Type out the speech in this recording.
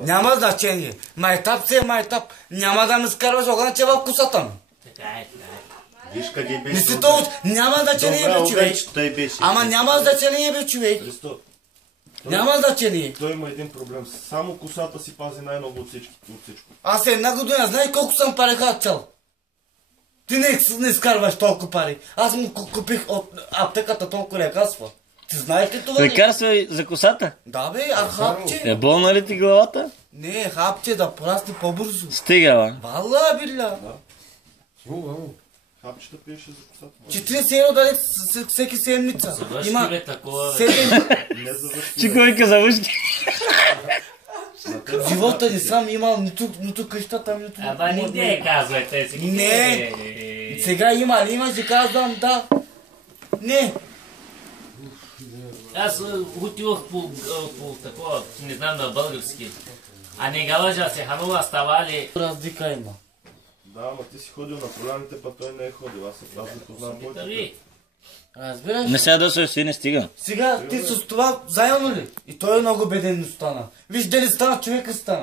Няма значение. Майтап си е майтап. Няма да ми скарваш огънче в косата ми. Така е. Виж къде беше. Не си то, няма значение бе човек. Той беше. Ама няма значение бе човек. Христо, Няма значение. той има един проблем. Само косата си пази най-много от всичко. Аз една година, знаеш колко съм пари харчал? Ти не изкарваш толкова пари. Аз му купих от аптеката толкова лекарства. Ти знаеш ли това? Лекарства за косата? Да бе, а хапче? Е болна ли ти главата? Не, хапче да порасне по-бързо. Стига, ба. Вала, билля. Хапчета пиеше за косата. 40 евро дали всеки седмица. Завършки Има бе такова. 7... Не завърши. Чико вика за ушки. В живота не съм имал нито къщата, нито... Ама не казвайте си. Не. Сега има ли има, ще казвам да. Не. Аз отивах по такова, не знам на български. А не га лъжа се, ханува ставали. Разлика има. Да, ама ти си ходил на поляните, па той не е ходил. Аз не познавам повече. Разбираш? Не сега да си не стига. Сега ти с това заедно ли? И той е много беден стана. Виж дали стана, човека стана.